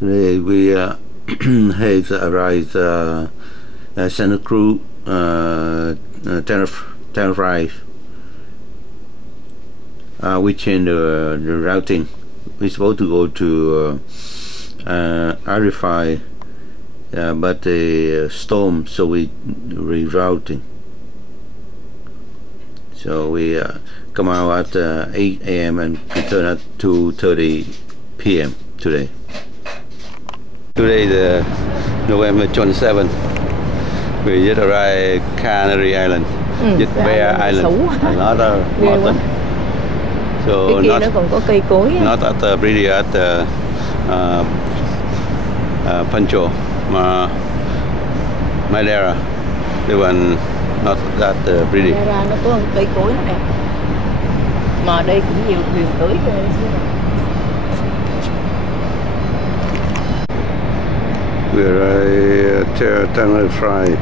Today we have arrived Santa Cruz, Tenerife. We changed the routing. We're supposed to go to Arifai, but a storm, so we rerouting. So we come out at 8 a.m. and return at 2:30 p.m. today. Today the November 27th. We just arrived Canary Island, just Bear Island, another mountain. So not, nó còn có cây cối. Not at the pretty at the Pancho, Madeira. The one not that pretty. Madeira nó có cây cối nó đẹp. Mà ở đây cũng nhiều thuyền tới rồi. We're at Tenerife.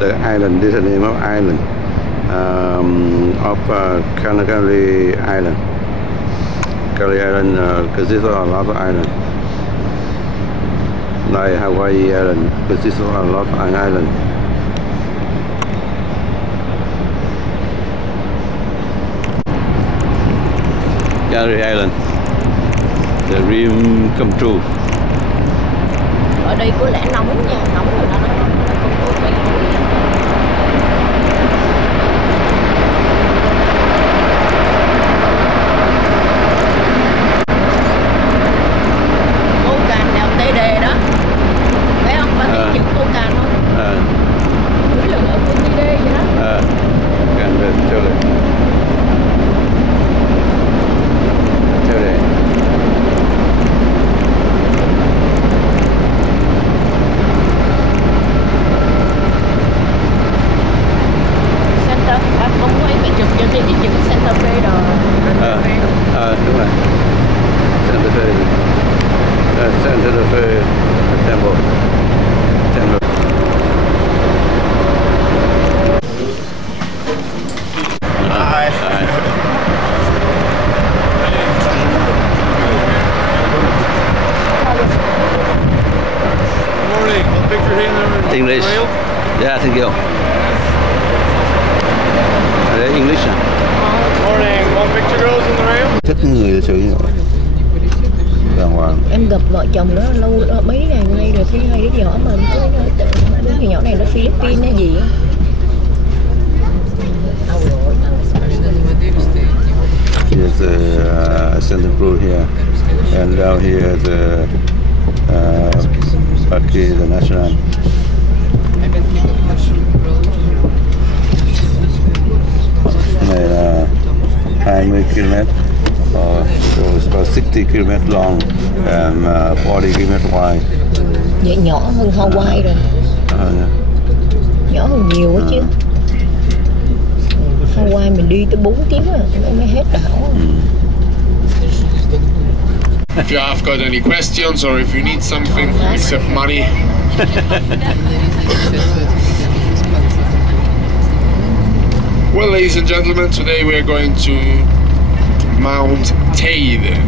The island. This is the name of island. Of Canary Island. Canary Island, because there's a lot of islands. Like Hawaii Island, because there's a lot of islands. Canary Island. The dream come true. Ở đây có lẽ nóng nha, nóng rồi nó không có cây cối. Cô Can đèo TD đó, thấy không? Bác thấy chữ cô Can không? Núi lửa ở cô TD vậy đó. Can về cho đây. Cho đây. Đúng rồi. Santa Fe Temple. Hi. Morning. One picture here in the English. rail. Yeah, thank you. English. Morning. One picture goes in the rail. Thích người sự đàng hoàng. Em gặp vợ chồng nó lâu mấy ngày nay rồi, cái hai đứa nhỏ mà cái nhỏ này nó Philippines hay gì á. Here's the Santa Cruz here, and down here the Parque the National. Này là 20 km, so it's about 60 km long and 40 km wide. Vậy nhỏ hơn Hawaii rồi. Nhỏ hơn nhiều quá chứ. Hawaii mình đi tới 4 tiếng rồi mới hết đảo. If you have got any questions or if you need something except money. Well, ladies and gentlemen, today we are going to Mount Teide.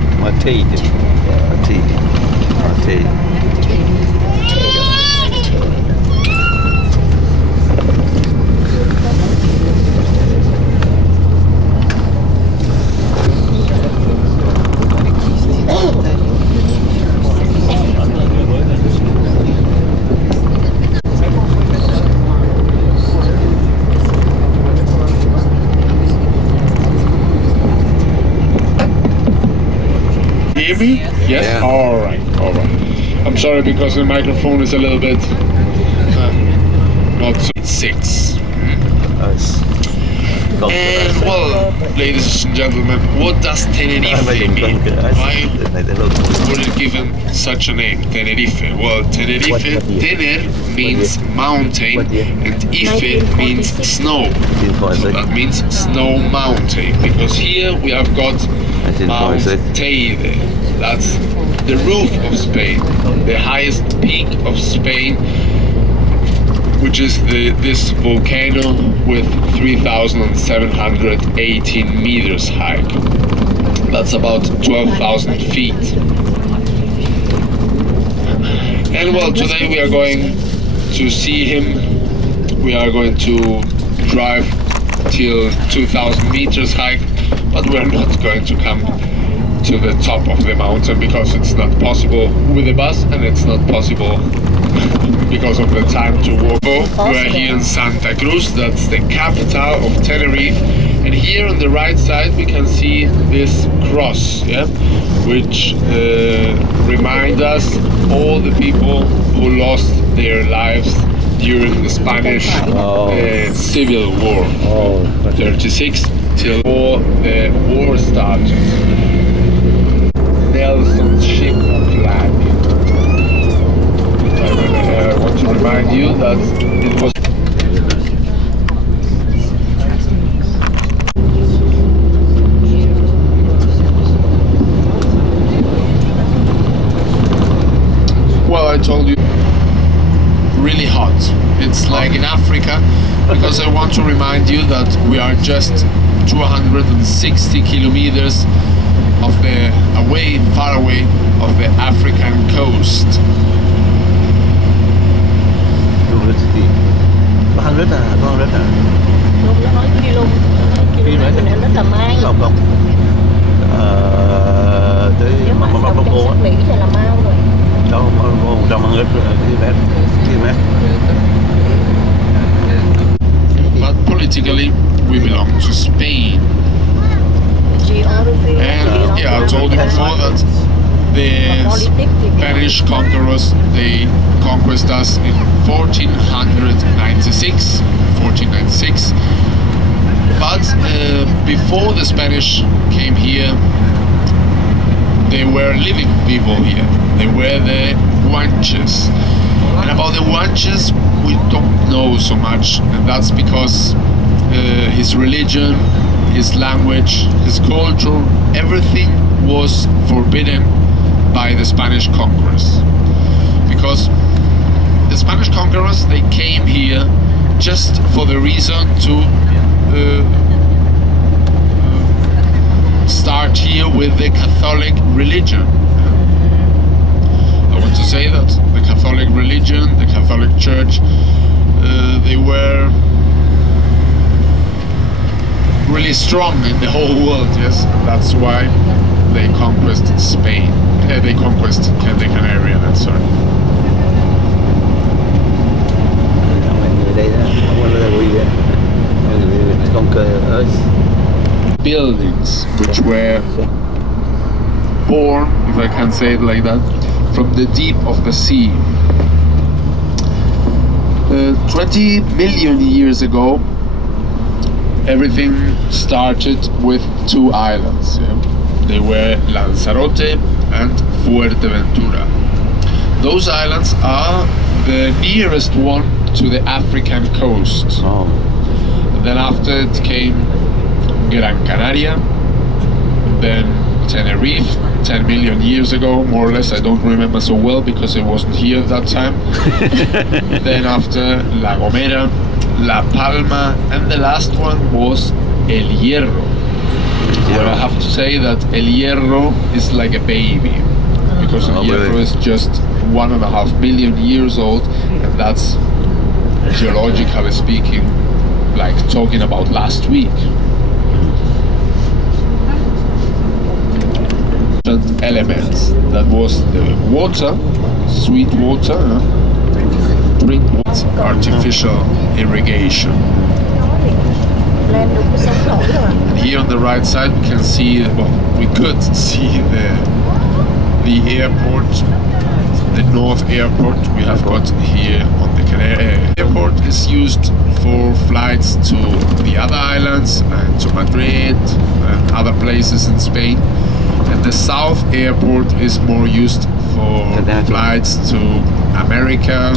Hear me? Yes? Yeah. All right. I'm sorry because the microphone is a little bit not so 6. And well, ladies and gentlemen, what does Tenerife mean? Why would it give him such a name, Tenerife? Well, Tenerife, Tener means mountain and Ife means snow. So that means snow mountain, because here we have got Mount Teide. That's the roof of Spain, the highest peak of Spain, which is this volcano with 3,718 meters high. That's about 12,000 feet. And well, today we are going to see him. We are going to drive till 2,000 meters high, but we're not going to come to the top of the mountain because it's not possible with the bus, and it's not possible because of the time to walk. We are here in Santa Cruz, that's the capital of Tenerife, and here on the right side we can see this cross, yeah, which remind us all the people who lost their lives during the Spanish Civil War, 36 till the war started. Nelson's ship flag. I want to remind you that it was well, I told you, really hot. It's like in Africa, because I want to remind you that we are just 260 kilometers far away of the African coast. 200 à? 200 à? Không, nó nói kilo mình rất là mai. Không. Tới nếu mà đọc trong sách Mỹ thì là mau rồi. Đâu, 100 km. But politically, we belong to Spain. And yeah, I told you before that the Spanish conquerors, they conquered us in 1496. But before the Spanish came here, they were living people here. They were the Guanches. And about the Guanches, we don't know so much, and that's because his religion, his language, his culture, everything was forbidden by the Spanish conquerors. Because the Spanish conquerors, they came here just for the reason to start here with the Catholic religion. I want to say that the Catholic religion, the Catholic Church, they were really strong in the whole world, yes. That's why they conquered Spain. They conquered the Canary Islands, sorry. Buildings which were born, if I can say it like that, from the deep of the sea. 20 million years ago, everything started with two islands. Yeah? They were Lanzarote and Fuerteventura. Those islands are the nearest one to the African coast. Oh. Then after it came Gran Canaria, then Tenerife, 10 million years ago, more or less. I don't remember so well because I wasn't here at that time. Then after La Gomera, La Palma, and the last one was El Hierro. Where I have to say that El Hierro is like a baby, because El Hierro is just 1.5 million years old, and that's, geologically speaking, like talking about last week. Elements, that was the water, sweet water, drink water, artificial irrigation. And here on the right side we can see, well, we could see the airport, the North Airport we have got here on the Canary. Airport is used for flights to the other islands and to Madrid and other places in Spain. And the South Airport is more used for flights to America,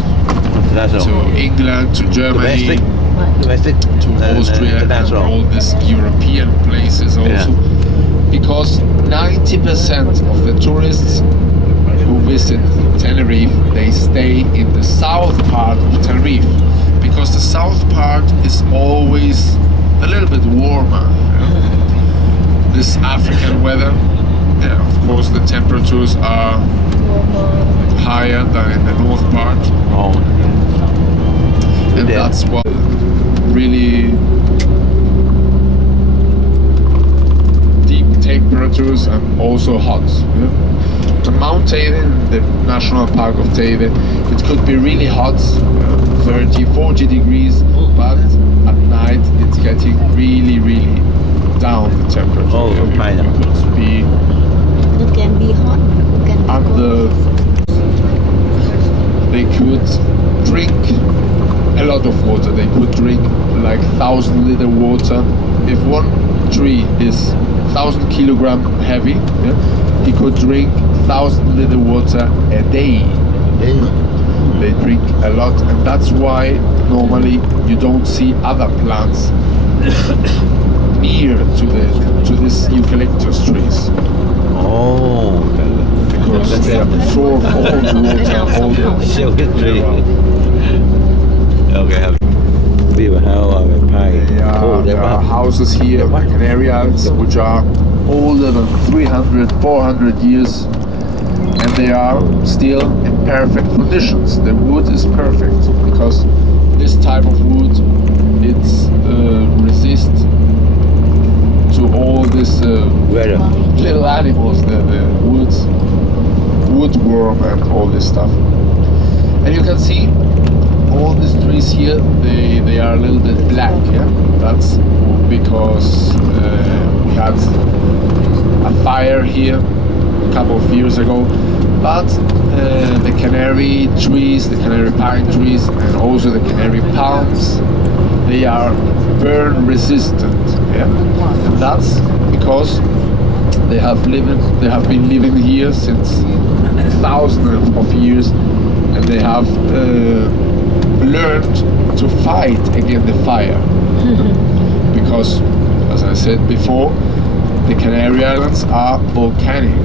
to England, to Germany, to Austria, and all these European places also. Because 90% of the tourists who visit Tenerife, they stay in the south part of Tenerife. Because the south part is always a little bit warmer. this African weather. Yeah, of course the temperatures are higher than in the north part. Oh. And that's what really deep temperatures and also hot. Yeah? The Mount Teide, the National Park of Teide, it could be really hot, 30, 40 degrees, but at night it's getting really, really down the temperature. Oh, it could be It can be hot. It can be under. They could drink a lot of water. They could drink like 1,000-liter water. If one tree is 1,000 kilogram heavy, yeah, he could drink 1,000-liter water a day. They drink a lot, and that's why normally you don't see other plants near to this eucalyptus trees. Oh, Because they absorb all the water, all the siêu cái tree. Okay, we will have our pie. there are houses here, Canary Islands, which are older than 300, 400 years, and they are still in perfect conditions. The wood is perfect because this type of wood, it's resists to all this little animals, the woodworm and all this stuff. And you can see all these trees here, they are a little bit black, yeah? That's because we had a fire here a couple of years ago. But the canary trees, the canary pine trees, and also the canary palms, they are burn resistant, yeah? And that's because they have been living here since thousands of years, and they have learned to fight against the fire. Because, as I said before, the Canary Islands are volcanic.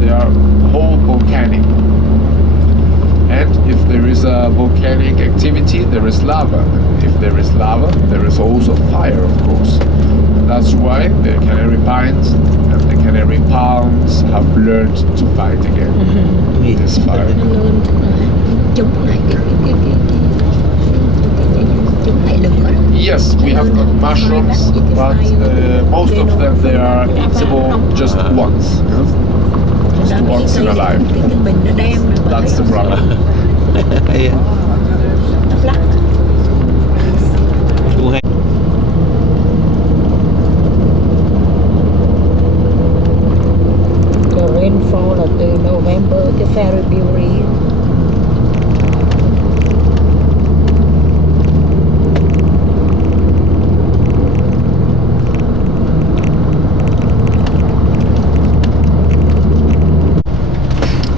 They are whole volcanic. And if there is a volcanic activity, there is lava. And if there is lava, there is also fire, of course. That's why the canary pines and the canary palms have learned to fight again this fire. Yes, we have got mushrooms, but most of them they are eatable just once. Just once in a life. That's the problem. Rainfall là từ November cái February.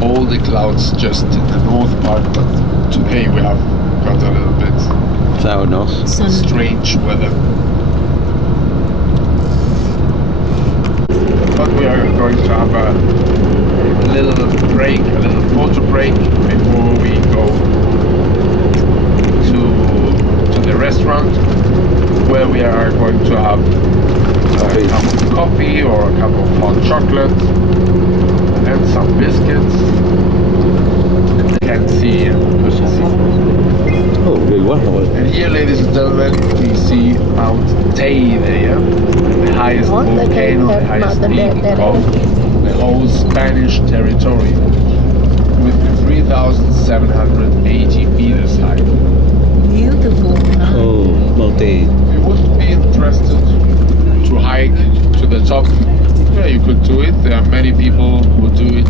All the clouds just in the north part, but today we have got a little bit strange weather. But we are going to have a little break, a little photo break before we go to the restaurant, where we are going to have a cup of coffee or a cup of hot chocolate and some biscuits. And you can see, oh, big one. And here, ladies and gentlemen, we see Mount Teide, yeah? The highest volcano, the highest peak of the whole Spanish territory, with 3,780 meters high. Beautiful. Oh, Mount Teide. If you would be interested to hike to the top, yeah, you could do it. There are many people who do it.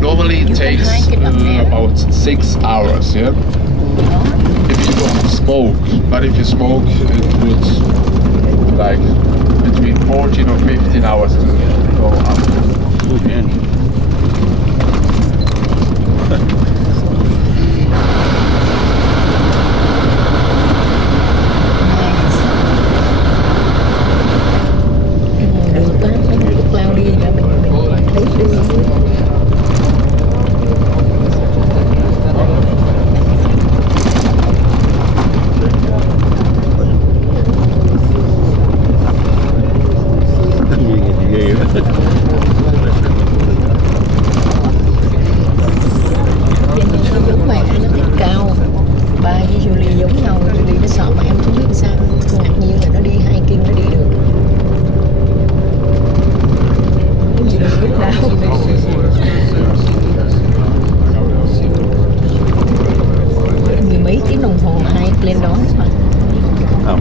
Normally it takes about 6 hours, yeah? If you don't smoke, but if you smoke, it would like between 14 or 15 hours to go up. lên đó mà. Không.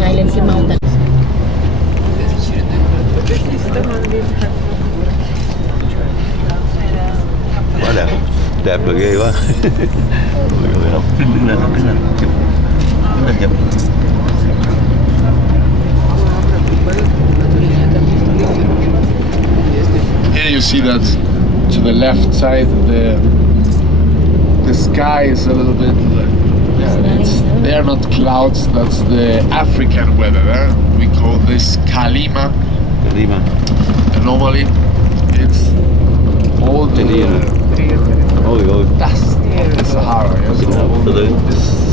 Ngay lên cái mountain. Quá đẹp. Đẹp và ghê quá. Đứng lên chụp. Đứng lên chụp. Here you see that to the left side the sky is a little bit they are not clouds, that's the African weather. We call this Kalima. Normally it's all the dust of the Sahara, yes? So all the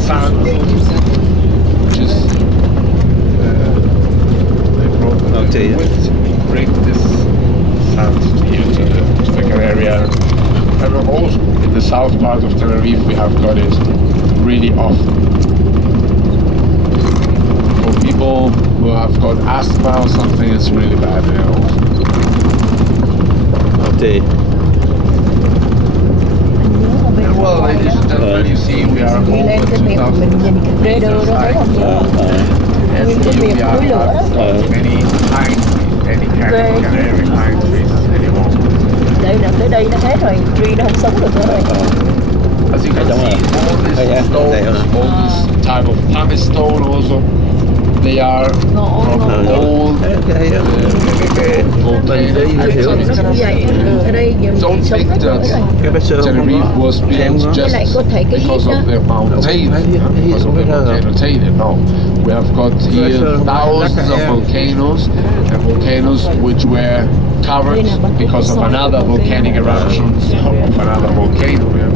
sand which is they brought bring this sand here to the Canary Islands. And also in the south part of Tenerife we have got it really often. For people who have got asthma or something, it's really bad there also. And well, ladies and gentlemen, you see we are over 2,000 meters high. And we are not many pine, any kind of Canary pine trees anymore. Đây là tới đây nó hết rồi, tree nó không sống được nữa rồi. As you can see, all these stones, all this type of pumice stone also, they are from old Don't think that Tenerife was built just because of the mountain, because of the volcano. No, we have got here thousands of volcanoes, and volcanoes which were covered because of another volcanic eruption of another volcano. Yeah.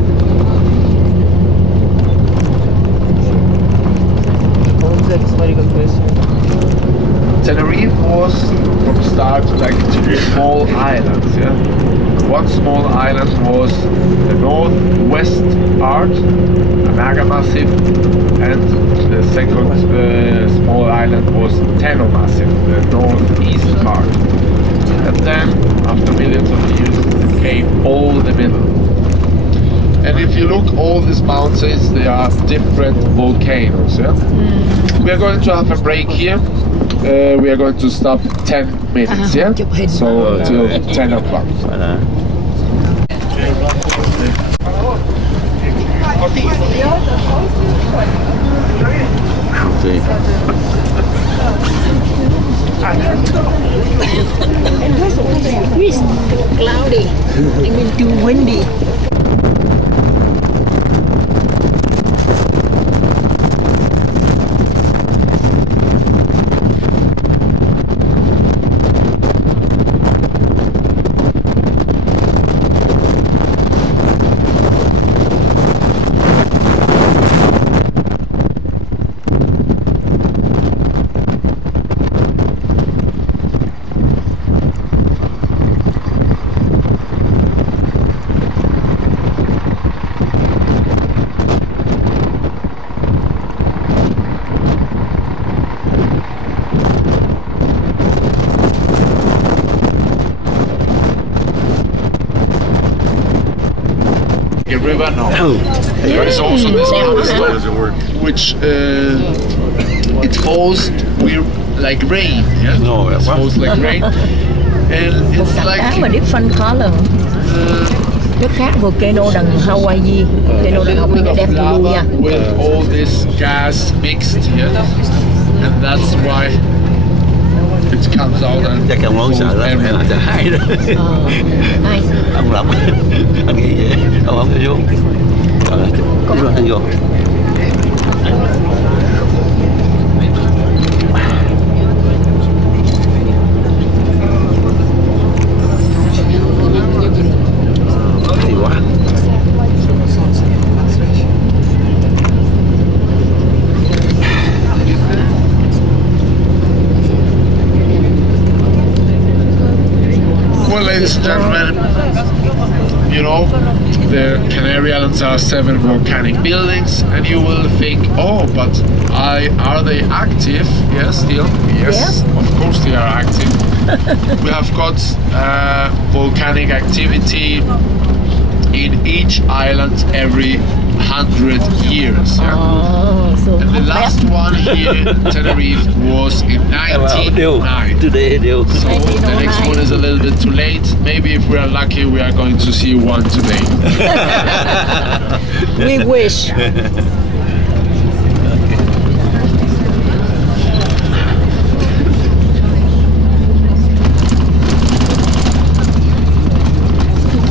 That's a very good question. Tenerife was from start like two small islands. Yeah, one small island was the northwest part, Anaga Massif, and the second small island was Teno Massif, the northeast part. And then, after millions of years, it came all the middle. And if you look all these mountains, they are different volcanoes. Yeah? We are going to have a break here. We are going to stop 10 minutes, yeah? So till 10 o'clock. Cloudy. I mean too windy. River, no. There is also this one which it falls like rain. Yeah? No, it falls like rain, and it's like mà different color. Nước khác volcano đằng Hawaii, volcano đằng Hawaii đẹp như nha. With all this gas mixed, yeah, and that's why it comes out and chắc ông lớn sợ lắm, hay là sợ hai đó. Hai. Ông lắm, anh nghĩ vậy, ông không có vô. Rồi, anh vô. Thì quá. Well, ladies and gentlemen, you know, the Canary Islands are 7 volcanic buildings, and you will think, oh, but are they active? Yes, still? Yes, of course they are active. We have got volcanic activity in each island every 100 years. Yeah? So and last one here in Tenerife was in 1909. Today, So the next one is a little bit too late. Maybe if we are lucky, we are going to see one today. We wish.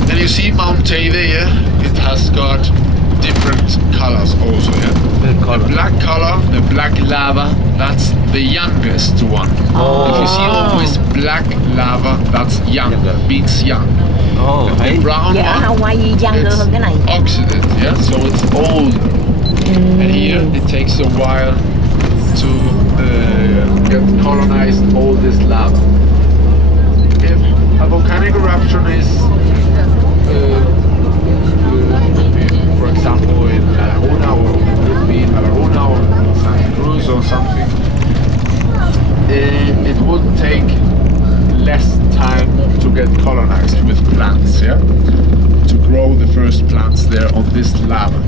And you see Mount Teide here? It has got different colors also, yeah? The black color, the black lava, that's the youngest one. Oh. If you see always black lava, that's young, means young. Oh, The brown Dạ, ở one, Hawaii younger hơn cái này. oxidant, yeah? So it's old. And here it takes a while to get colonized all this lava. If a volcanic eruption is for example, in La Laguna or would be in La Laguna or Santa Cruz or something, it would take less time to get colonized with plants, yeah? To grow the first plants there on this lava.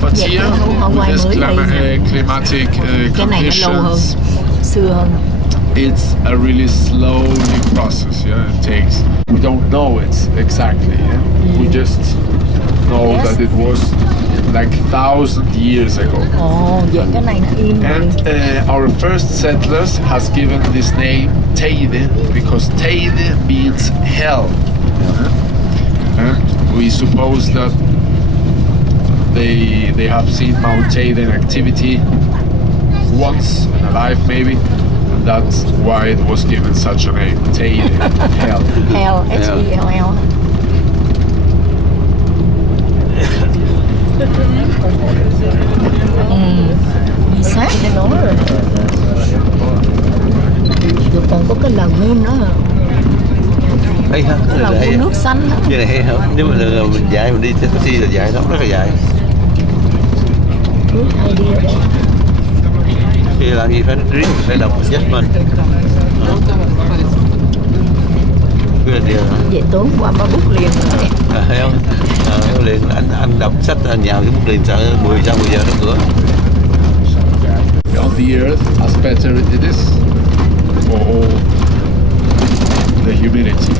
But here, with this climatic conditions, Xưa hơn. it's a really slowly process, yeah? It takes, we don't know it exactly, yeah? We just know that it was like 1,000 years ago. Ồ, vậy cái này nó im rồi. And our first settlers has given this name Teide because Teide means hell. And we suppose that they have seen Mount Teide in activity once in a life maybe, and that's why it was given such a name, Teide, hell. Hell, H-E-L-L. Sát cho nó rồi. Rồi còn có cái lagoon nữa. Hay hả? Cái lagoon nước xanh đó. Cái này hay hả? Nếu mà mình dài, mình đi taxi là dài lắm, rất là dài. Good idea đấy. Khi làm gì phải đọc judgment. Good idea. Vậy tối qua ba bút liền rồi. Thấy không? Liền anh đọc sách anh vào cái bút liền sợ 10 giờ đóng cửa. On the earth, as better it is for all the humidity.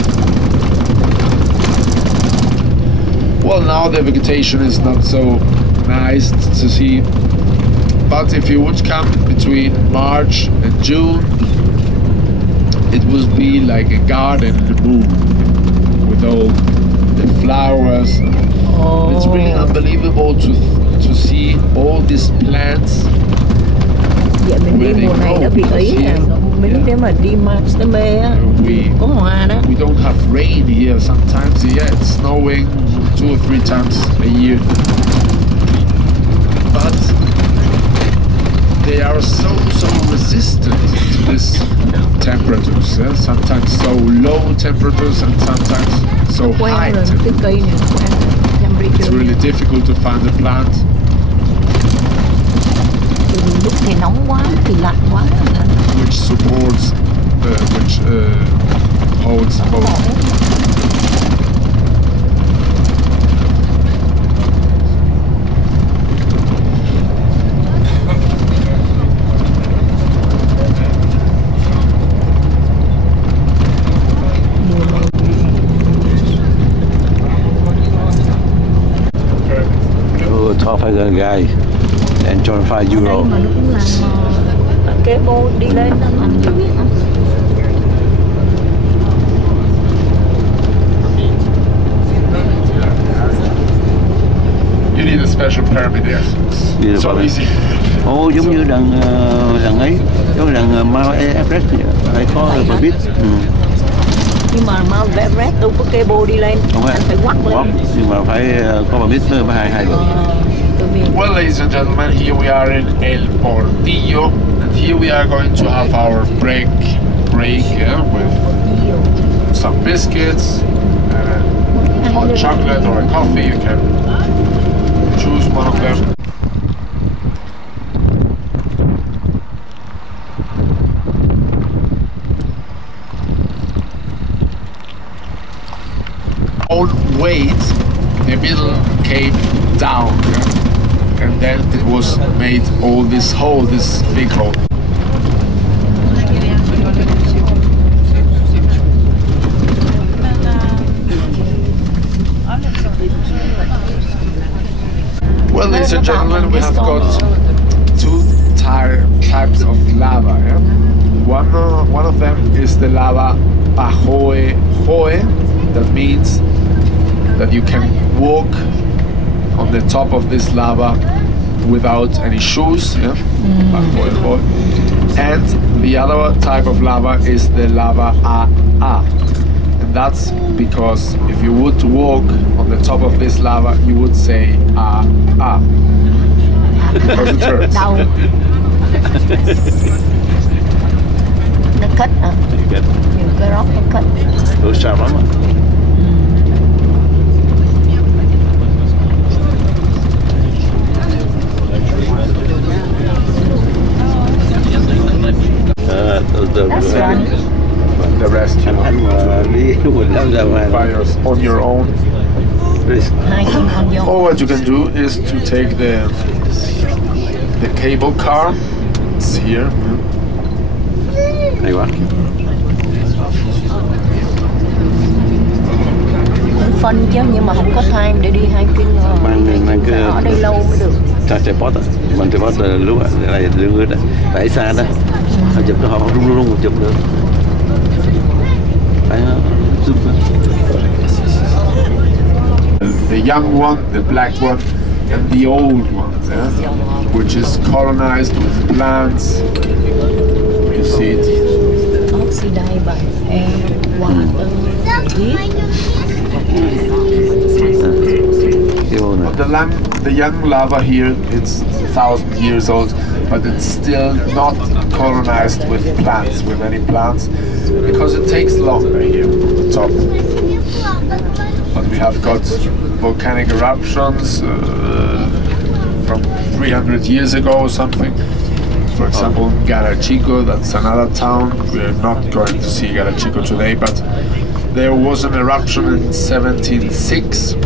Well, now the vegetation is not so nice to see, but if you would come between March and June, it would be like a garden in the moon with all the flowers. It's really unbelievable to see all these plants. Vậy mình đi mùa này đã bị ý nè, mình để mà đi Mê á, có hoa đó. We don't have rain here sometimes. Yeah, it's snowing 2 or 3 times a year. But they are so resistant to this temperatures. Yeah? Sometimes so low temperatures and sometimes so high temperatures. It's really difficult to find a plant. Lúc thì nóng quá, thì lạnh quá. Which supports, holds both. Guy and €25. Mà nó cũng làm kế bô đi lên đó, anh chưa biết hả? You need a special permit there. So easy. Oh, giống như đằng ấy, giống như đằng Mount Everest phải có permit. Nhưng mà Mount Everest đâu có cable đi lên, anh phải quắt lên. Nhưng mà phải có permit mới hai được. Well, ladies and gentlemen, here we are in El Portillo, and here we are going to have our break with some biscuits, hot chocolate or a coffee. You can choose one of them. Old weight, the middle came down, and then it was volcanoes made all this hole, this big hole. Well, ladies and gentlemen, we have got two types of lava. Yeah? One of them is the lava Pahoe Hoe. That means that you can walk on the top of this lava without any shoes. Yeah? Pahoe Hoe. And the other type of lava is the lava A. And that's because if you would walk on the top of this lava, you would say because it hurts. Đau. Nó cất hả? Nhiều cái rock nó cất. Ủa sao lắm ạ? That's fun. The rest you fires on your own. Or what you can do is to take the cable car. It's here. Hay quá. Phân chứ nhưng mà không có time để đi hiking. Ở đây lâu mới được. Tripod á, bằng tripod lúc này đưa đẩy xa đó, họ chụp nó họ rung chụp được. The young one, the black one, and the old one, yeah? Which is colonized with plants. You see it. Oxidized by air, water, heat. The young lava here, it's 1,000 years old, but it's still not colonized with plants, with any plants, because it takes longer here at the top. But we have got volcanic eruptions from 300 years ago or something. For example, Garachico, that's another town. We're not going to see Garachico today, but there was an eruption in 1706,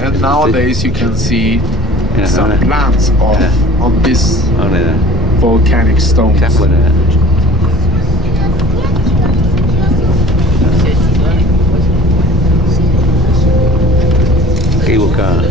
and nowadays you can see some plants on this volcanic stones. Cable car.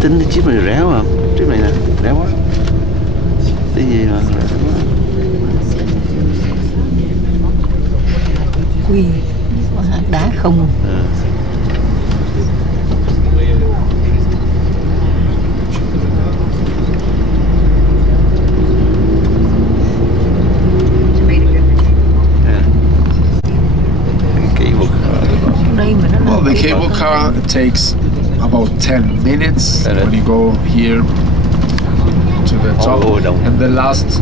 Tính cái chiếc này rẻ không? Chiếc này nè, rẻ quá. Cái gì mà Quy, có hạt đá không? Well, the cable car takes about 10 minutes when you go here to the top, and the last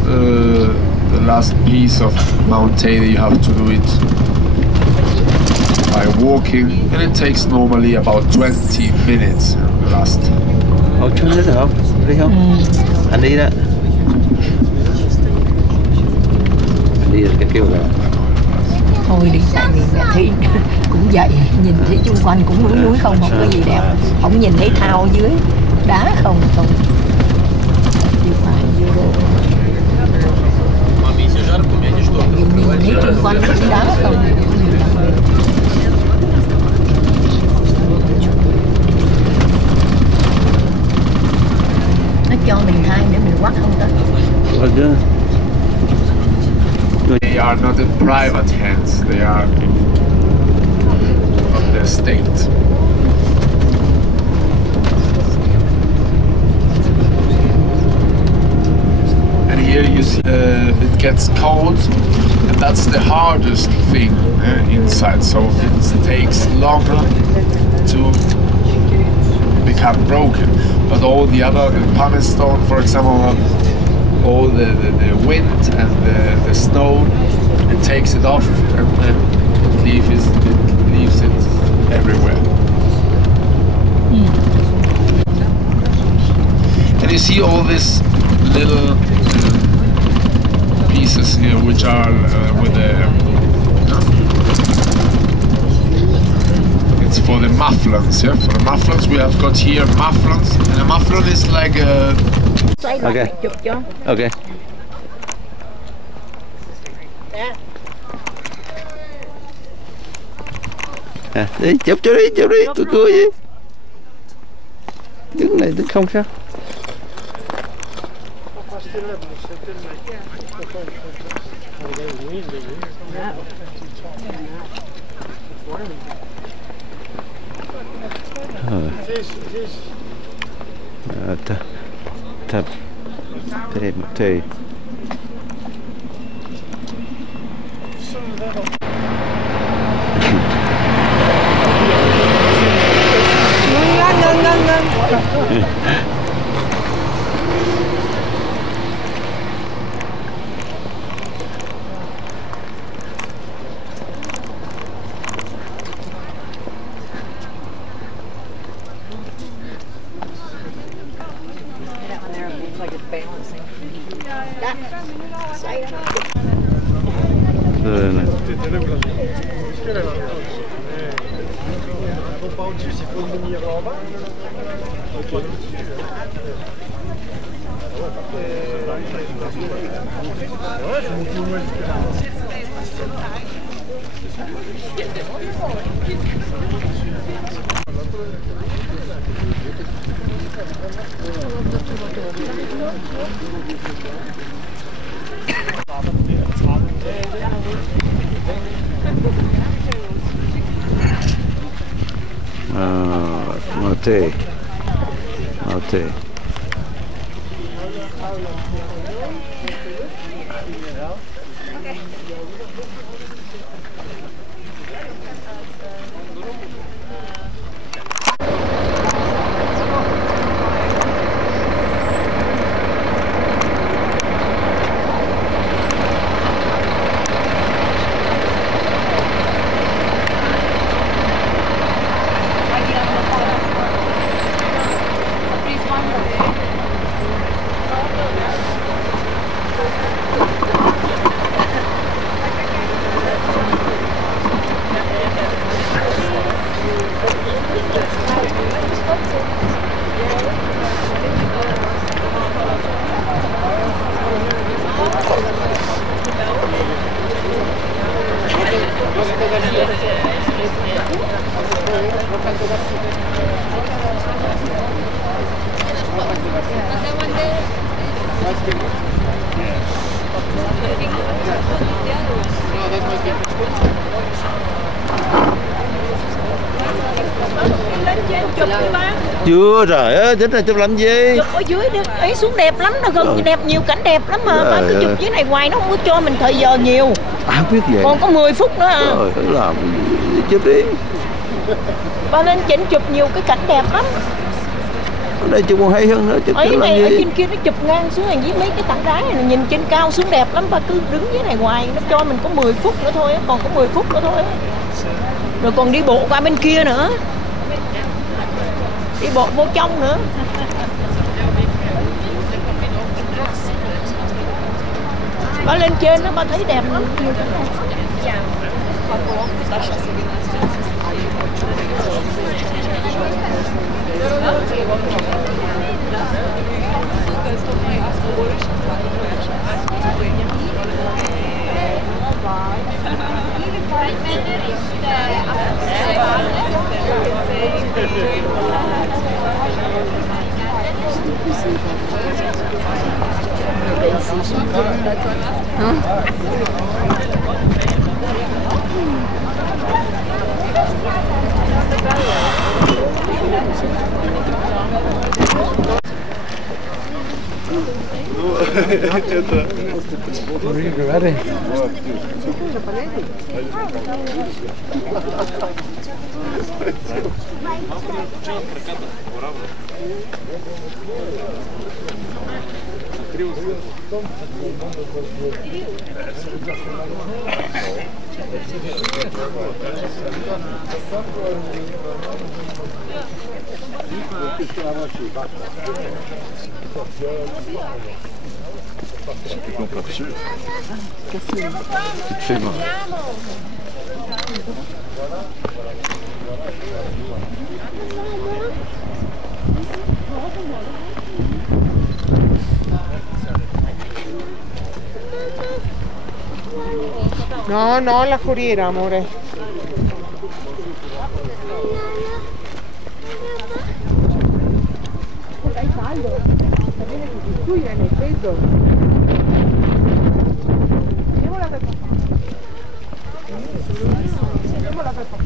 piece of Mount Taylor you have to do it by walking, and it takes normally about 20 minutes. The last. Chú đi được không? Đi không? Anh đi đó. Anh đi cái kêu là. Thôi đi, tại vì mẹ thấy cũng vậy, nhìn thấy xung quanh cũng núi không có gì đẹp, không nhìn thấy thao dưới đá không đi phải vô đồ, nhìn thấy xung quanh cũng đá không. Nó cho mình hai để mình quắt không ta. They are not in private hands, they are of the state. And here you see it gets cold, and that's the hardest thing inside, so it takes longer to become broken. But all the other, pumice stone for example, all the wind and the snow, it takes it off and it leaves it everywhere. And you see all this little pieces here which are with the it's for the mufflons. Yeah, for the mufflons we have got here mufflons, and a mufflon is like a Okay. Okay. À, đi chụp cho đi, tôi cười gì. Đứng này đứng không sao. Thật thế thì Mate. Chưa rồi á, tính là chụp làm gì? Chụp ở dưới đi, ấy xuống đẹp lắm, nó gần đẹp, nhiều cảnh đẹp lắm mà. Ba cứ chụp dưới này hoài nó không có cho mình thời giờ nhiều. Không biết vậy. Còn có 10 phút nữa à. Rồi, phải làm chụp đi. Ba lên chỉnh chụp nhiều cái cảnh đẹp lắm. Ở đây chụp còn hay hơn nữa, chụp ấy này làm ở gì? trên kia nó chụp ngang xuống này với mấy cái tảng đá này nhìn trên cao xuống đẹp lắm. Ba cứ đứng dưới này hoài, nó cho mình có 10 phút nữa thôi, còn có 10 phút nữa thôi. Rồi còn đi bộ qua bên kia nữa. Đi bộ vô trong nữa. Ba lên trên nó ba thấy đẹp lắm. No, no, la corriera, amore. Hai caldo? Va bene così, qui viene freddo. Andiamola per papà. Andiamola per papà.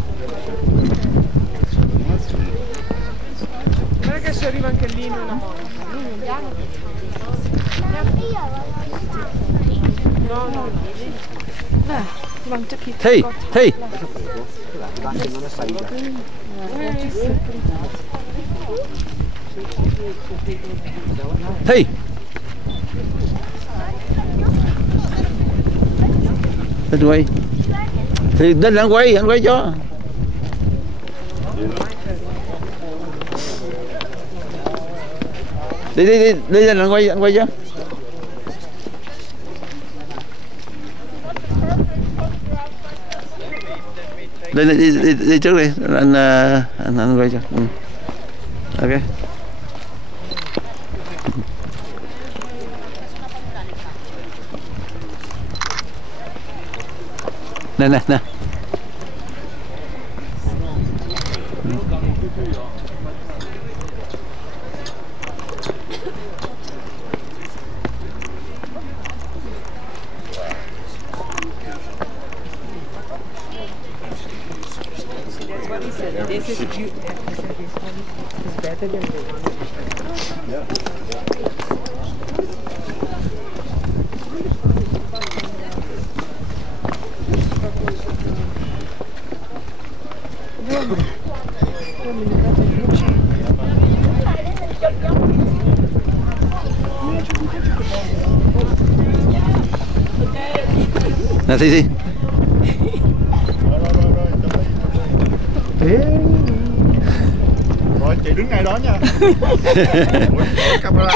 Guarda che si arriva anche lì in una mano. No, no. Hey, hey. Hey. Anh quay. Thì đến anh quay cho. Đi lên anh quay cho. Đi trước đi, anh quay cho. Ừ. Ok. Nè. This is better than the one. Nè Thi. Rồi chị đứng ngay đó nha. Camera.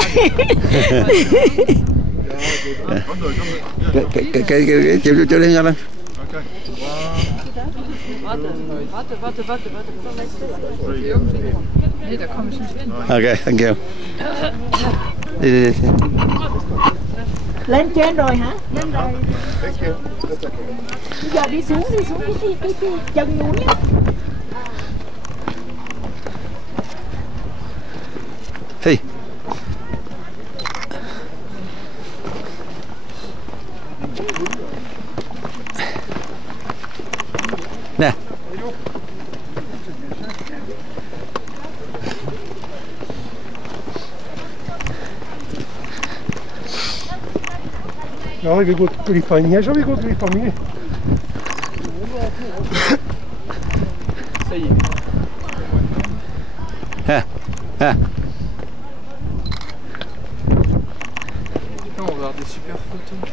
Cái chịu đi nha lên. Ok, thank you. Đi. Lên trên rồi hả? Lên rồi. Bây giờ đi xuống cái chân núi á. Thi. Nè. No, vi går klippa så vi går klippa mer. Ha. On va avoir des super photos.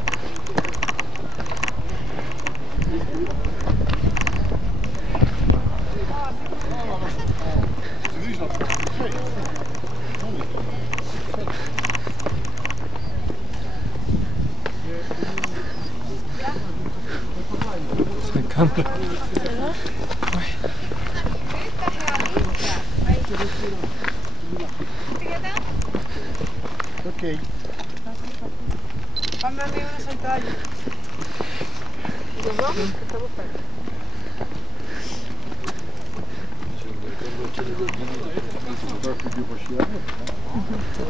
Ok. Fammi una saltaglia.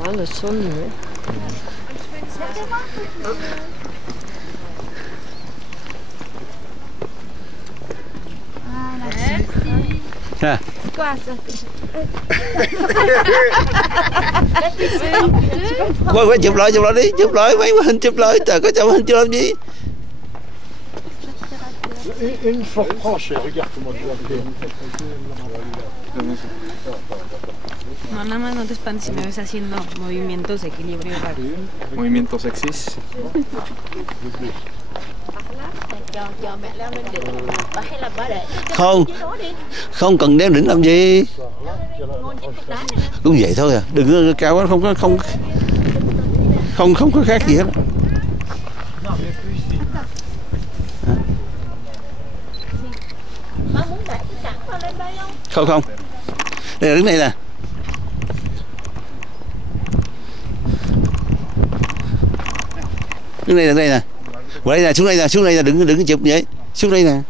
Đó là xuân nữa. Ha. Quay chụp lại đi, chụp lại mấy hình chụp lại, trời có chụp hình chưa làm gì? Une forte franche, regarde comment tu vas. No, nada más no te espantes si me ves haciendo movimientos de equilibrio. Movimientos sexys. cho mẹ leo lên đỉnh. Bà hay là bà để Không, không cần đeo đỉnh làm gì. Cũng vậy thôi à, đừng có cao quá, không có khác gì hết. Bà muốn để cái sẵn vào lên đây không? Không, đây là đứng đây nè. Đứng đây nè. Qua đây nè, xuống đây nè, đừng chụp vậy. Xuống đây nè.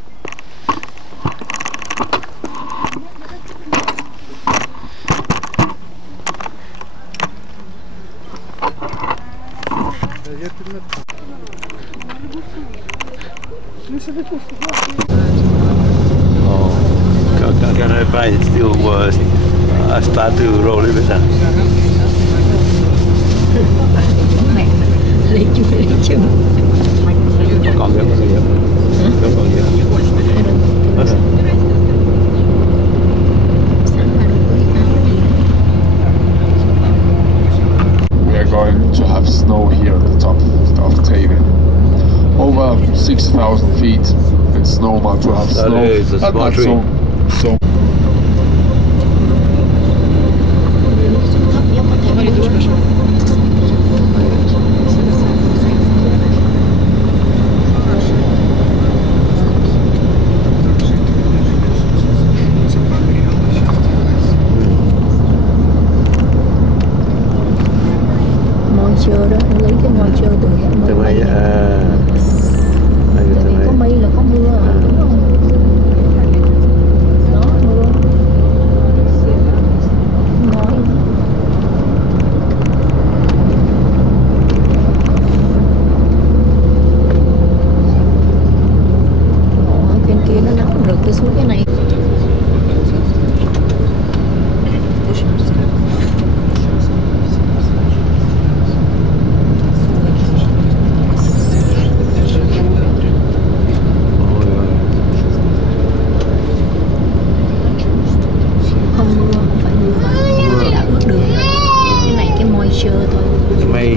Can I find still start to roll a bit now? Mẹ lấy chừng. Còn gì không? Còn gì không? We are going to have snow here at the top of Tavin. Over 6,000 feet. It's normal to have snow. It's a But small not tree. so Moisture đó, lấy cái moisture từ Từ mây tại vì có mây là có mưa à, đúng không? Đó, mưa. Nói. Ủa, bên kia nó nóng rực cái xuống cái này. mây.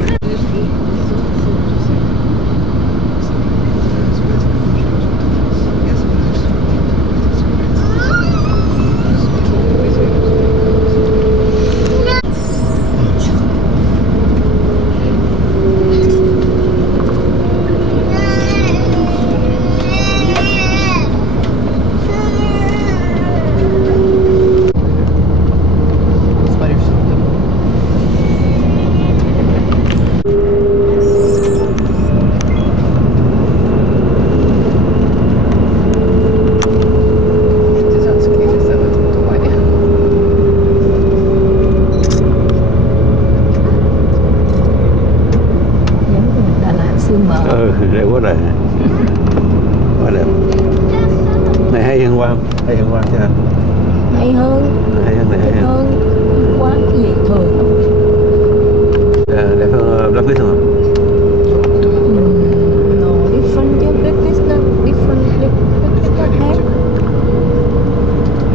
Đẹp quá trời, quá đẹp. Này hay hơn qua không? Hay hơn qua chứ hả? Hay hơn. Hay hơn này hay hơn. Quá cái gì thường. Đẹp hơn Black Fish không? No, different chứ, Black Fish nó different, nó khác.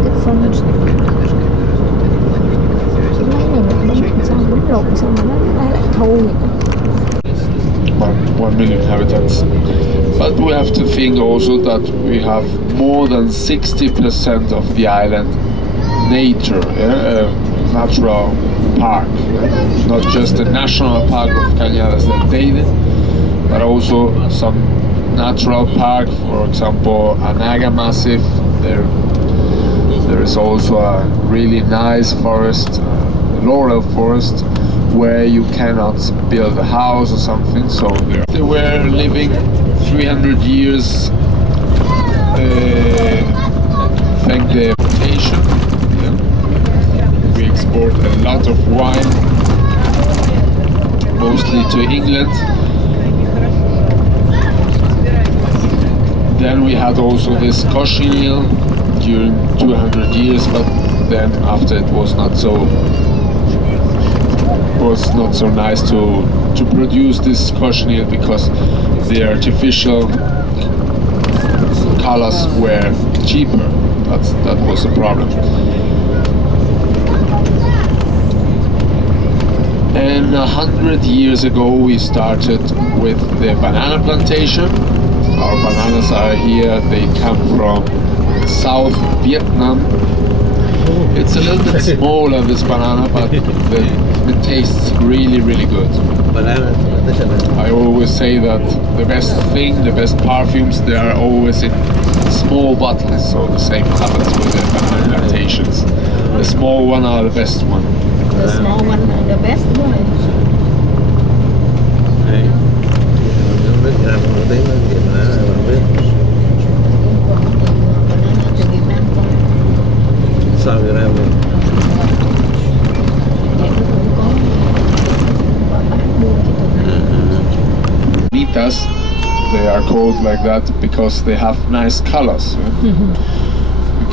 Different. Cái máy này mình bấm sao bấm lộn xong rồi nó lại thô vậy đó. 1 million inhabitants. But we have to think also that we have more than 60% of the island nature, natural park, not just the national park of Cañadas del Teide, but also some natural park, for example, Anaga Massif. There is also a really nice forest, laurel forest, where you cannot build a house or something. So they were living 300 years thanks to the plantation. We export a lot of wine, mostly to England. Then we had also this cochineal during 200 years, but then after it was not so nice to produce this cochineal because the artificial colors were cheaper. That was the problem. And 100 years ago we started with the banana plantation, Our bananas are here. They come from South Vietnam. It's a little bit smaller, this banana, but the taste's really, really good. I always say that the best thing, the best perfumes, they are always in small bottles, so the same happens with the banana plantations. The small one are the best one. The small one are the best one. Sao Việt Nam vậy? Vitas, they are called like that because they have nice colors. You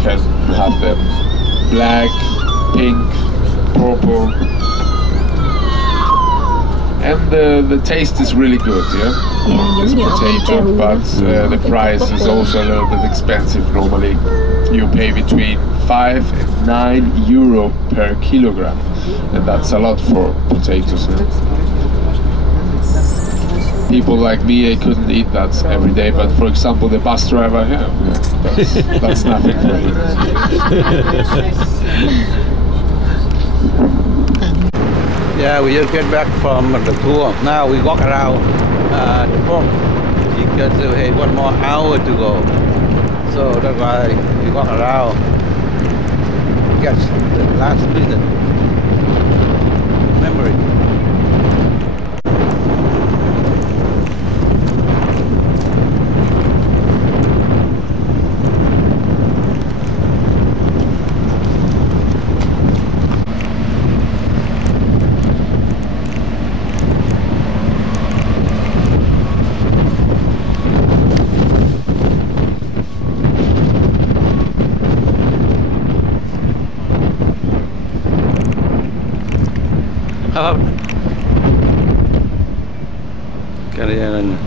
can have them black, pink, purple, and the taste is really good. It's potato, but the price is also a little bit expensive. Normally, you pay between 5 and 9 euro per kilogram, and that's a lot for potatoes. People like me, I couldn't eat that every day, but for example, the bus driver here, that's nothing for me. Yeah, we just get back from the tour. Now we walk around the park because we had 1 more hour to go. So that's why we walk around, get the last minute memory. Hello. Canary Island.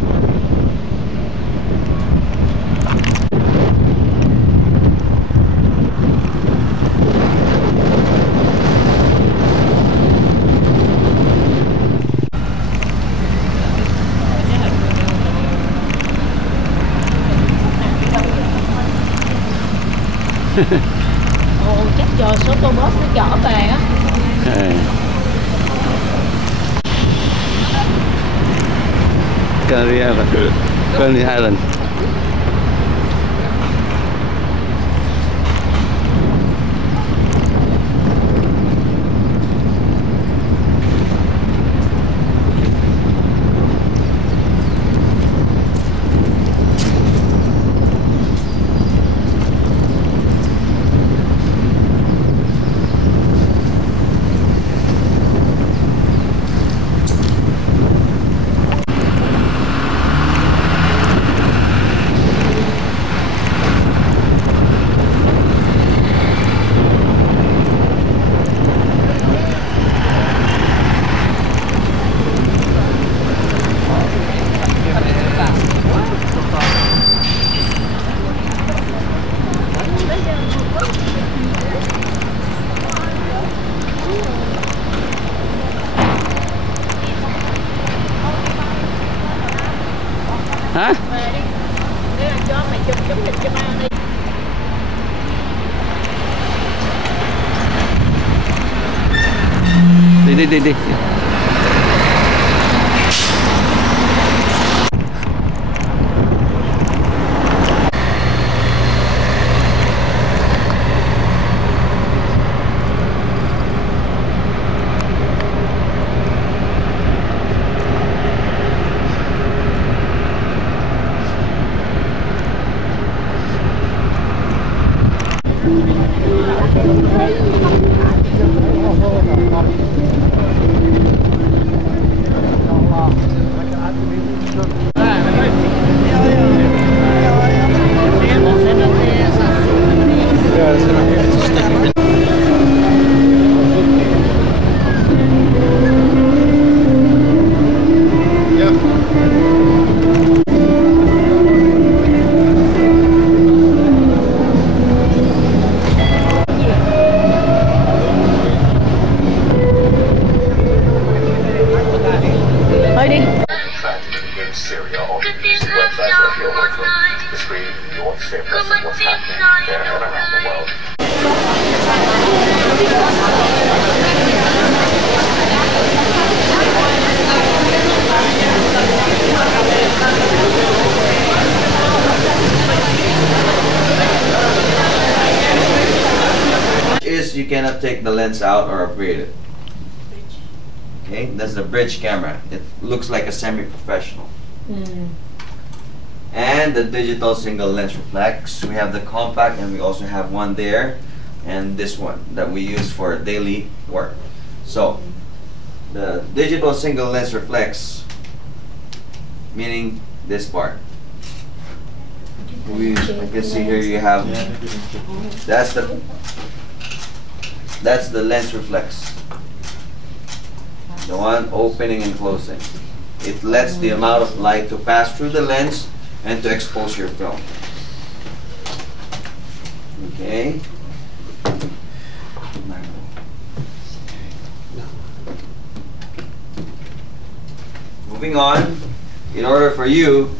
Ồ, chắc chờ số tô bus nó chở về á. Canary Island. Canary Island. Hả? Đây là cho mày chụp giống thịt cho ba đi. Đi. Thôi đi. in Syria, or you use the website to appeal from the screen. You want to stay abreast of what's happening there and around the world. Is you cannot take the lens out or upgrade it. Okay, that's the bridge camera. It looks like a semi-professional. And the digital single lens reflex. We have the compact, and we also have one there, and this one that we use for daily work. So the digital single lens reflex, meaning this part. I can see here you have that's the lens reflex. The one opening and closing. It lets the amount of light to pass through the lens and to expose your film. Okay. Moving on, in order for you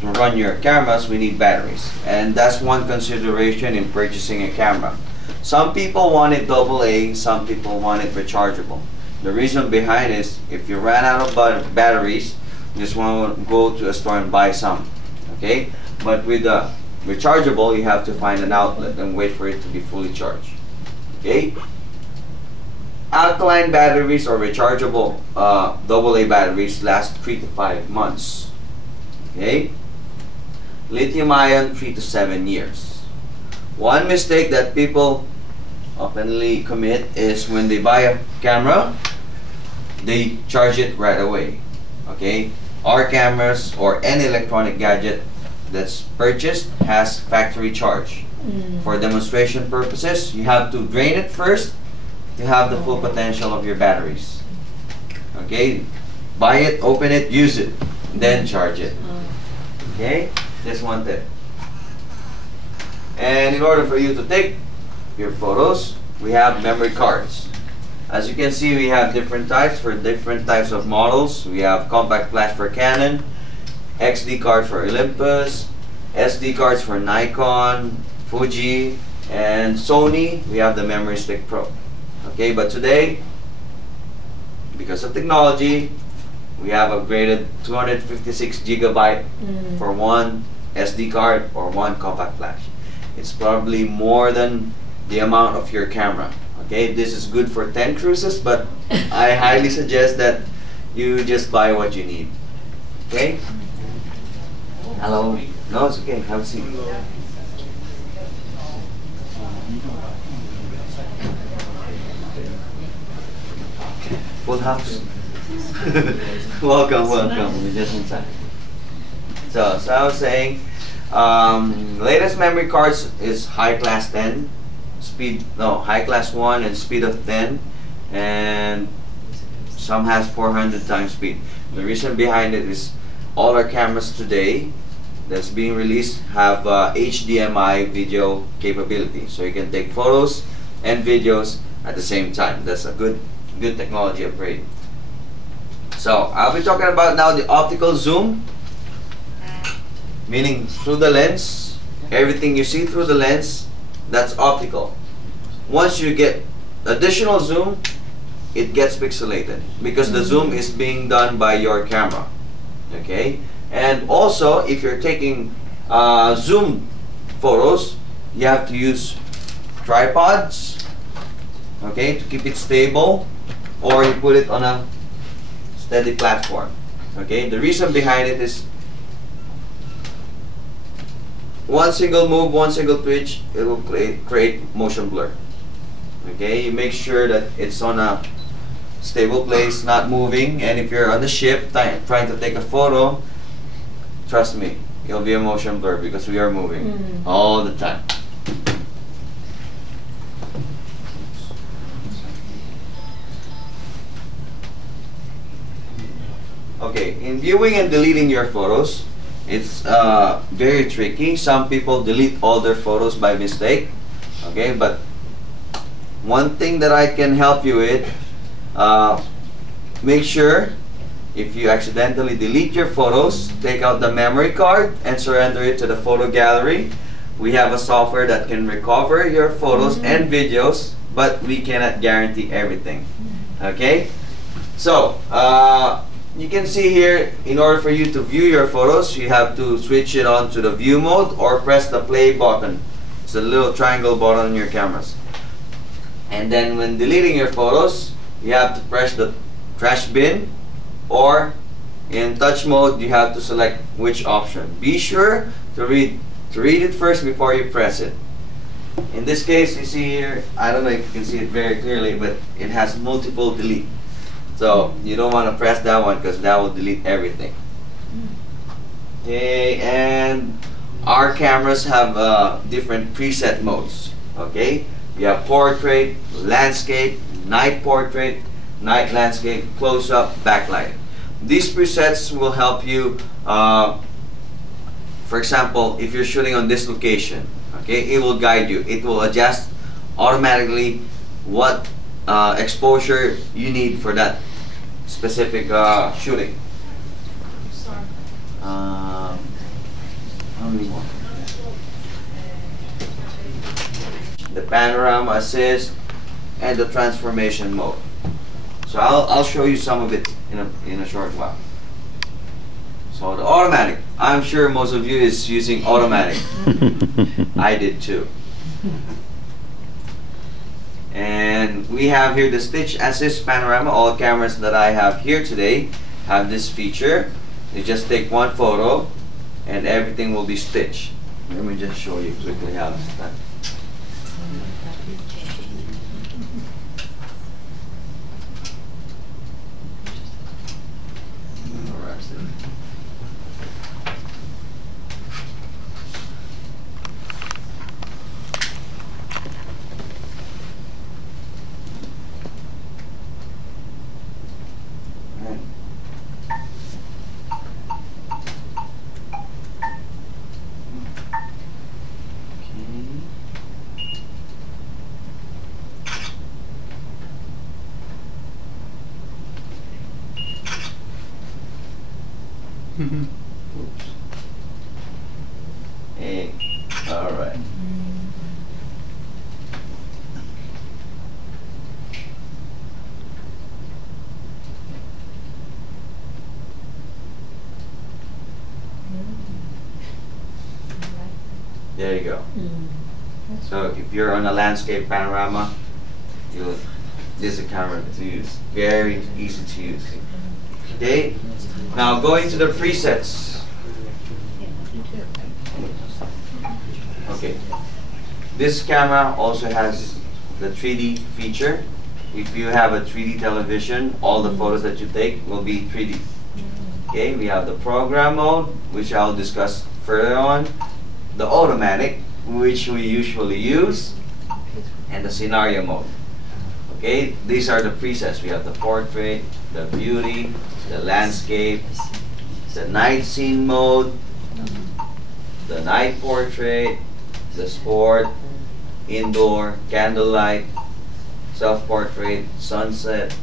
to run your cameras, we need batteries. And that's one consideration in purchasing a camera. Some people want it AA, some people want it rechargeable. The reason behind is if you ran out of batteries, you just want to go to a store and buy some. Okay? But with the rechargeable, you have to find an outlet and wait for it to be fully charged. Okay? Alkaline batteries or rechargeable AA batteries last 3 to 5 months. Okay? Lithium ion 3 to 7 years. One mistake that people oftenly commit is when they buy a camera, they charge it right away. Okay? Our cameras or any electronic gadget that's purchased has factory charge. For demonstration purposes, you have to drain it first to have the full potential of your batteries. Okay? Buy it, open it, use it, then charge it. Okay? Just one tip. And in order for you to take your photos, we have memory cards. As you can see, we have different types for different types of models. We have compact flash for Canon, XD card for Olympus, SD cards for Nikon, Fuji, and Sony. We have the Memory Stick Pro. Okay, but today, because of technology, we have upgraded 256 gigabyte for one SD card or one compact flash. It's probably more than the amount of your camera. Okay, this is good for 10 cruises, but I highly suggest that you just buy what you need. Okay? Hello? No, it's okay. Have a seat. Full house. Welcome, welcome. We're just inside. So I was saying, latest memory cards is high class 10, high class 1 and speed of 10, and some has 400 times speed. The reason behind it is all our cameras today that's being released have HDMI video capability, so you can take photos and videos at the same time. That's a good technology upgrade. So I'll be talking about now the optical zoom, meaning through the lens. Everything you see through the lens, that's optical. Once you get additional zoom, it gets pixelated because the zoom is being done by your camera. Okay, and also if you're taking zoom photos, you have to use tripods, okay, to keep it stable, or you put it on a steady platform. Okay, the reason behind it is one single move, one single twitch, it will create motion blur. Okay, you make sure that it's on a stable place, not moving. And if you're on the ship trying to take a photo, trust me, it'll be a motion blur because we are moving all the time. Okay, in viewing and deleting your photos, it's very tricky. Some people delete all their photos by mistake. Okay, but one thing that I can help you with, make sure if you accidentally delete your photos, take out the memory card and surrender it to the photo gallery. We have a software that can recover your photos and videos, but we cannot guarantee everything. Okay? So, you can see here, in order for you to view your photos, you have to switch it on to the view mode or press the play button. It's a little triangle button on your cameras. And then when deleting your photos, you have to press the trash bin, or in touch mode, you have to select which option. Be sure to read it first before you press it. In this case, you see here, I don't know if you can see it very clearly, but it has multiple delete. So you don't want to press that one because that will delete everything. Okay, and our cameras have different preset modes. Okay, we have portrait, landscape, night portrait, night landscape, close-up, backlight. These presets will help you, for example, if you're shooting on this location, okay, it will guide you. It will adjust automatically what exposure you need for that specific shooting. The panorama assist and the transformation mode. So I'll show you some of it in a short while. So the automatic, I'm sure most of you is using automatic. I did too. And we have here the Stitch Assist Panorama. All cameras that I have here today have this feature. You just take one photo and everything will be stitched. Let me just show you quickly how this is done. Oops. Hey, all right. There you go. So if you're on a landscape panorama, this is a camera to use. Very easy to use. Okay. Now going to the presets. Okay. This camera also has the 3D feature. If you have a 3D television, all the photos that you take will be 3D. Okay, we have the program mode, which I'll discuss further on, the automatic, which we usually use, and the scenario mode. Okay, these are the presets. We have the portrait, the beauty, the landscape, the night scene mode, the night portrait, the sport, indoor, candlelight, self-portrait, sunset,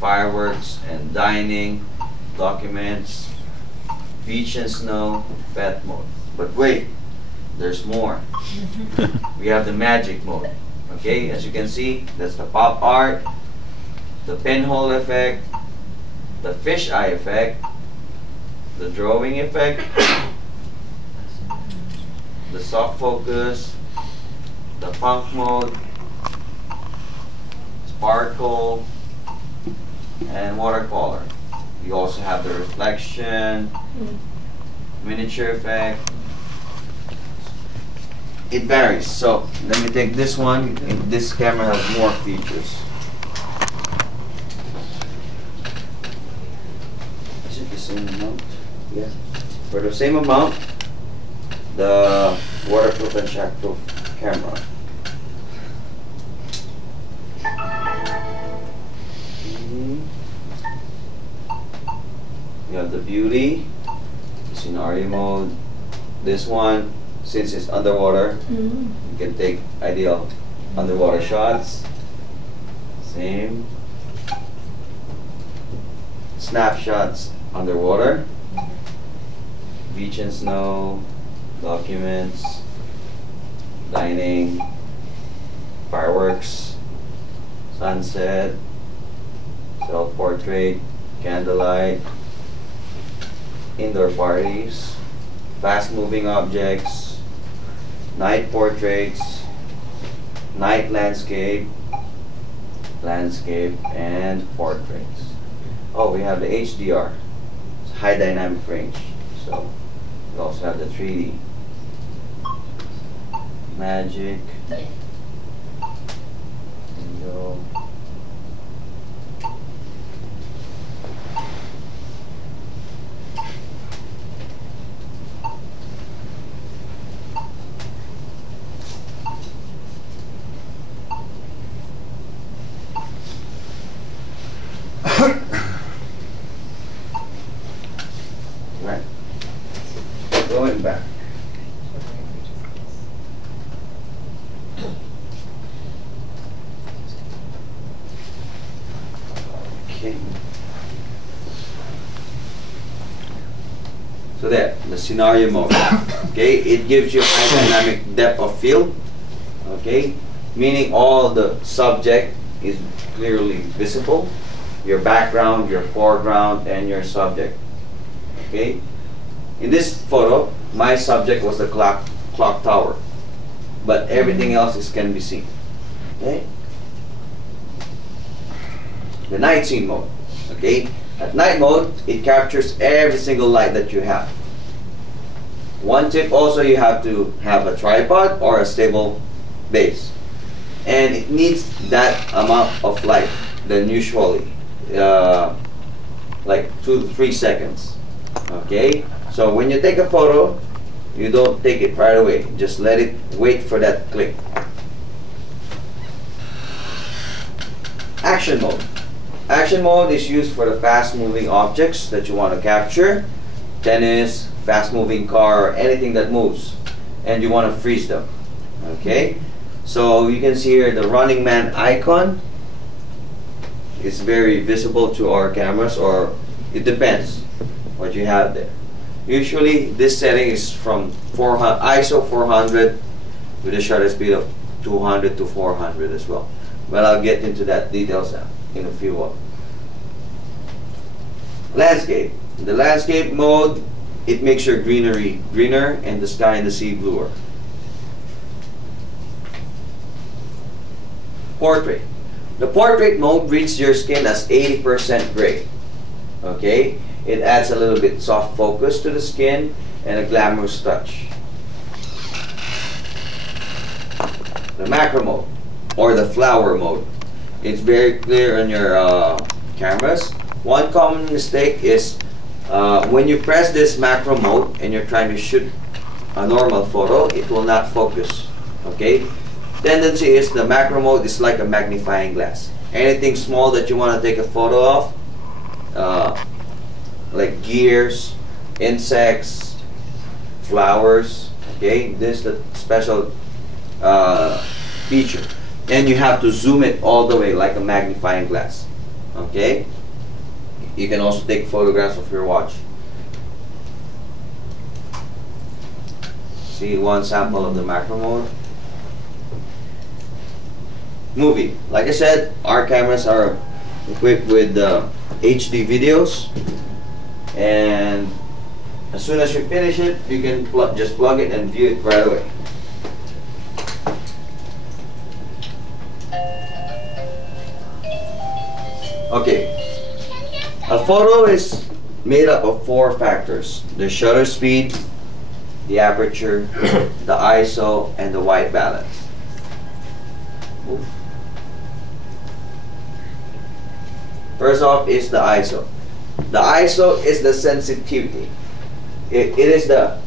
fireworks and dining, documents, beach and snow, pet mode. But wait, there's more. We have the magic mode. Okay, as you can see, that's the pop art, the pinhole effect, the fisheye effect, the drawing effect, the soft focus, the punk mode, sparkle, and watercolor. You also have the reflection, miniature effect. It varies. So let me take this one. This camera has more features. Is it the same amount? Yes. For the same amount, the waterproof and shockproof camera. You have the beauty, scenario mode. This one, since it's underwater, you can take ideal underwater shots. Same. snapshots underwater, beach and snow, documents, dining, fireworks, sunset, self-portrait, candlelight, indoor parties, fast-moving objects, night portraits, night landscape, and portraits. Oh, we have the HDR, it's high dynamic range. So we also have the 3D, magic, window. Right. Going back. Okay. So there, the scenario mode. Okay, it gives you high dynamic depth of field. Okay, meaning all the subject is clearly visible. Your background, your foreground, and your subject. Okay. In this photo, my subject was the clock tower, but everything else can be seen. Okay. The night scene mode. Okay. At night mode, it captures every single light that you have. One tip also, you have to have a tripod or a stable base, and it needs that amount of light than usually, like 2 to 3 seconds. Okay, so when you take a photo, you don't take it right away, just let it wait for that click. Action mode. Action mode is used for the fast moving objects that you want to capture, tennis, fast moving car, anything that moves, and you want to freeze them. Okay, so you can see here the running man icon. It's very visible to our cameras, or it depends what you have there. Usually this setting is from ISO 400 with a shutter speed of 200 to 400 as well. But I'll get into that details in a few more. Landscape. The landscape mode, it makes your greenery greener and the sky and the sea bluer. Portrait. The portrait mode reads your skin as 80% gray. Okay? It adds a little bit soft focus to the skin and a glamorous touch. The macro mode, or the flower mode. It's very clear on your cameras. One common mistake is when you press this macro mode and you're trying to shoot a normal photo, it will not focus. Okay? Tendency is the macro mode is like a magnifying glass. Anything small that you want to take a photo of, like gears, insects, flowers, okay, this is the special feature. And you have to zoom it all the way like a magnifying glass. Okay? You can also take photographs of your watch. See one sample of the macro mode. Movie. Like I said, our cameras are equipped with HD videos, and as soon as you finish it, you can just plug it and view it right away. Okay, a photo is made up of 4 factors: the shutter speed, the aperture, the ISO, and the white balance. Oof. First off is the ISO. The ISO is the sensitivity. It is the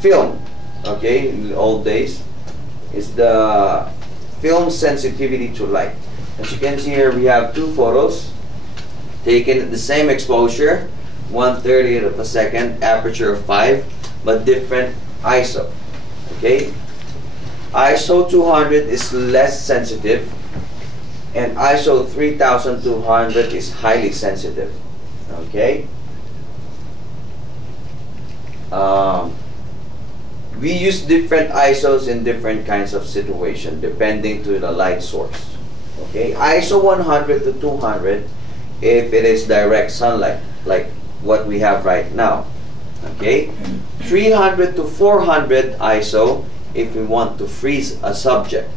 film, okay, in the old days. It's the film sensitivity to light. As you can see here, we have 2 photos taken at the same exposure, 1/30th of a second, aperture of 5, but different ISO. Okay, ISO 200 is less sensitive, and ISO 3200 is highly sensitive. Okay. We use different ISOs in different kinds of situation depending to the light source. Okay, ISO 100 to 200 if it is direct sunlight, like what we have right now. Okay, 300 to 400 ISO if we want to freeze a subject.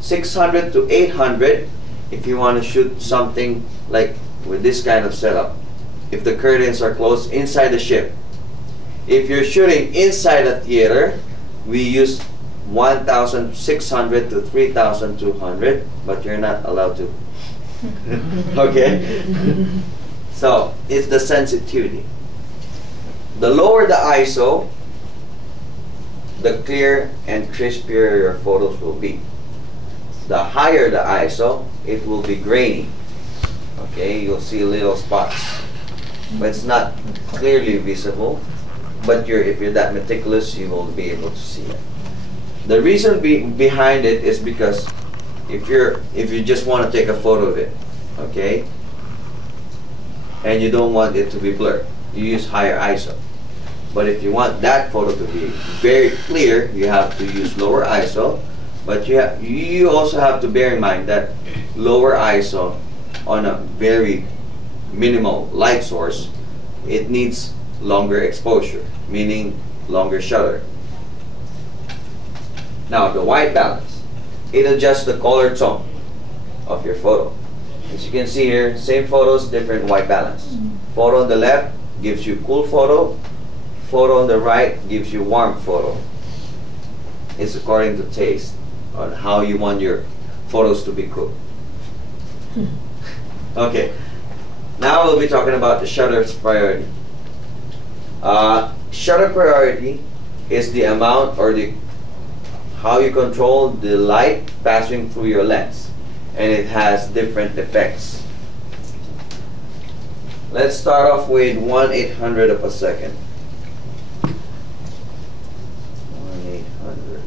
600 to 800 if you want to shoot something like with this kind of setup, if the curtains are closed inside the ship. If you're shooting inside a theater, we use 1600 to 3200, but you're not allowed to. Okay? So, it's the sensitivity. The lower the ISO, the clear and crispier your photos will be. The higher the ISO, it will be grainy. Okay, you'll see little spots, but it's not clearly visible. But if you're that meticulous, you will be able to see it. The reason behind it is because if you just want to take a photo of it, okay, and you don't want it to be blurred, you use higher ISO. But if you want that photo to be very clear, you have to use lower ISO. But you also have to bear in mind that lower ISO on a very minimal light source, it needs longer exposure, meaning longer shutter. Now the white balance, it adjusts the color tone of your photo. As you can see here, same photos, different white balance. Photo on the left gives you cool photo, photo on the right gives you warm photo. It's according to taste on how you want your photos to be cooked. Okay, now we'll be talking about the shutter's priority. Shutter priority is the amount or how you control the light passing through your lens, and it has different effects. Let's start off with 1/800 of a second. 1/800.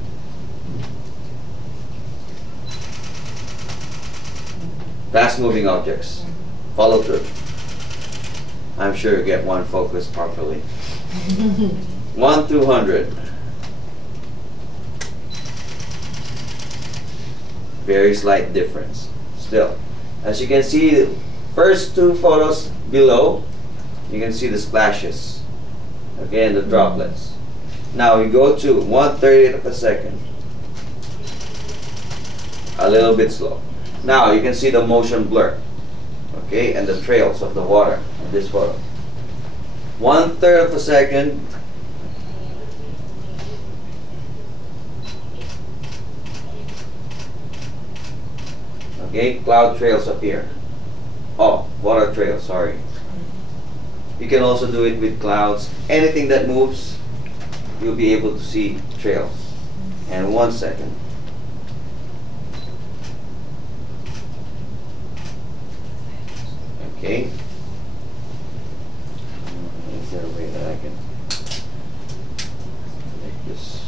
Fast moving objects. Follow through. I'm sure you get one focused properly. 1/200. Very slight difference. Still, as you can see, the first two photos below, you can see the splashes, okay, and the droplets. Now we go to 1/30th of a second. A little bit slow. Now you can see the motion blur, okay, and the trails of the water in this photo. 1/3 of a second. Okay, cloud trails appear. Oh, water trails, sorry. You can also do it with clouds. Anything that moves, you'll be able to see trails. And 1 second. Okay. Is there a way that I can make this?